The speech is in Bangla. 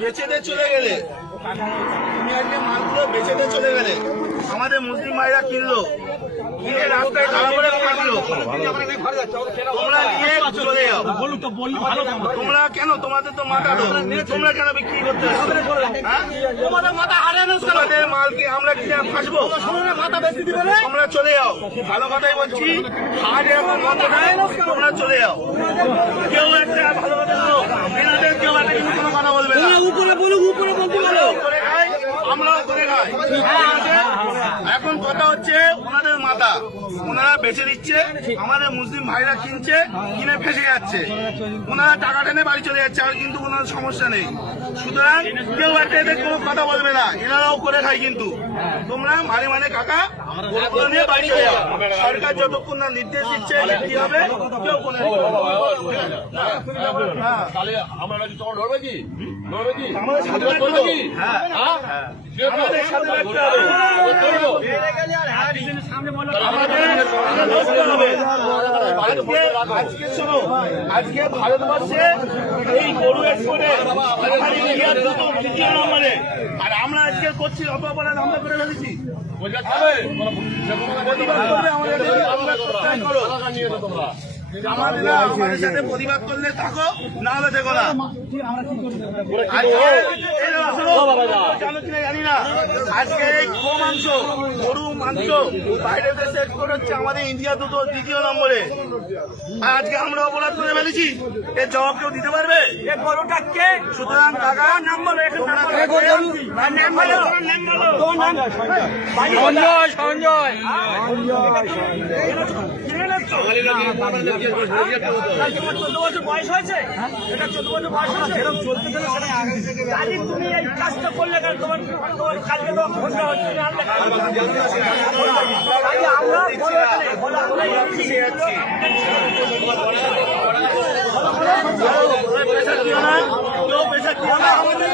বেচে দিয়ে চলে গেলে, তুমি আজকে মালগুলো বেচে দিয়ে চলে গেলে, আমাদের মুসলিম ভাইরা কিনলো, কিনে রাস্তায় দাঁড়া করে কাটলো, তোমরা নিয়ে চলে যাও। তোমরা কেন, তোমাদের তো মাথা, তোমরা কেন বিক্রি করতে তোমাদের মাথা হারানো, তোমাদের মালকে আমরা কিনে ফাঁসবো, মাথা বেশি দিবে, তোমরা চলে যাও। ভালো কথাই বলছি, হাট এরকম বন্ধ নাই, তোমরা চলে যাও। কেউ একটা ভালো কথা বলো, এনাদের কেউ একটা কিন্তু কোনো কথা বলবে না, উপরে বলুক, উপরে বলতে পারো, করে খাই, আমরাও করে খাই। এখন কথা হচ্ছে ওনাদের মাথা, ওনারা বেচে দিচ্ছে, আমাদের মুসলিম ভাইরা কিনছে, কিনে ফেসে যাচ্ছে, ওনারা টাকা টেনে বাড়ি চলে যাচ্ছে, আর কিন্তু ওনার সমস্যা নেই। সুতরাং কেউ একটা এদের কোনো কথা বলবে না, এনারাও করে খায়। কিন্তু তোমরা মানে কাকা নিয়ে বাড়ি চলে যাও। সরকার যতক্ষণ না নির্দেশ দিচ্ছে কি হবে, কেউ কোনো আজকে শোনো, আজকে ভারতবর্ষে এই গরু এক্সপোর্টে ইন্ডিয়ার দ্বিতীয় নম্বরে, আর আমরা আজকে করছি অপরাধ আমরা করে ফেলেছি। আমাদের সাথে প্রতিবাদ করলে থাকো, না হলে দেখো না। জানি না আজকে এই গো মাংস, গরু মাংস বাইরের দেশে এক্সপোর্ট হচ্ছে, আমাদের ইন্ডিয়া দ্বিতীয় নম্বরে। আজকে আমরা অপরাধ করে ফেলেছি, এর জবাব কেউ দিতে পারবে? সুতরাং টাকা নাম বলো, সঞ্জয় চোদ্দ বছর বয়স হয়েছে, এটা 14 বছর বয়স হয়েছে, এরকম চলতে গেলে তুমি এই কাজটা করলে কেন? তোমার কাজকে তো ঘন্টা হচ্ছে, আমরা পেশা কি না, আমাদের